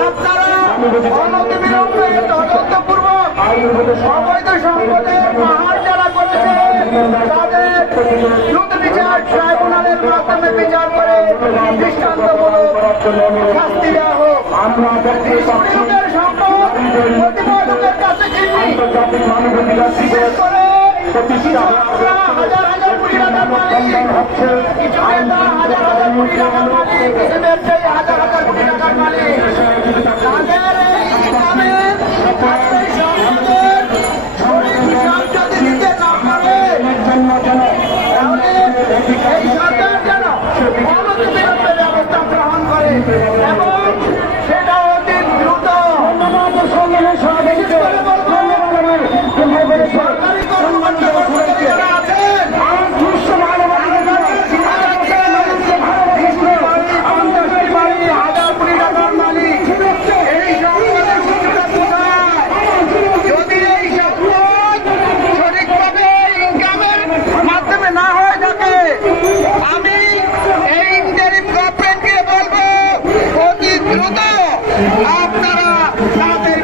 আপনারা অনতি বিলম্বে তদন্তপূর্বক অবৈধ সম্পদের পাহাড় যারা করেছে তাদের দ্রুত বিচার ট্রাইব্যুনালের মাধ্যমে বিচার করে দৃষ্টান্তমূলক শাস্তি দেওয়া টাকার হচ্ছে এই যেন সরকার যেন অনতিবিলম্বে ব্যবস্থা গ্রহণ করে ¡Ah, pero!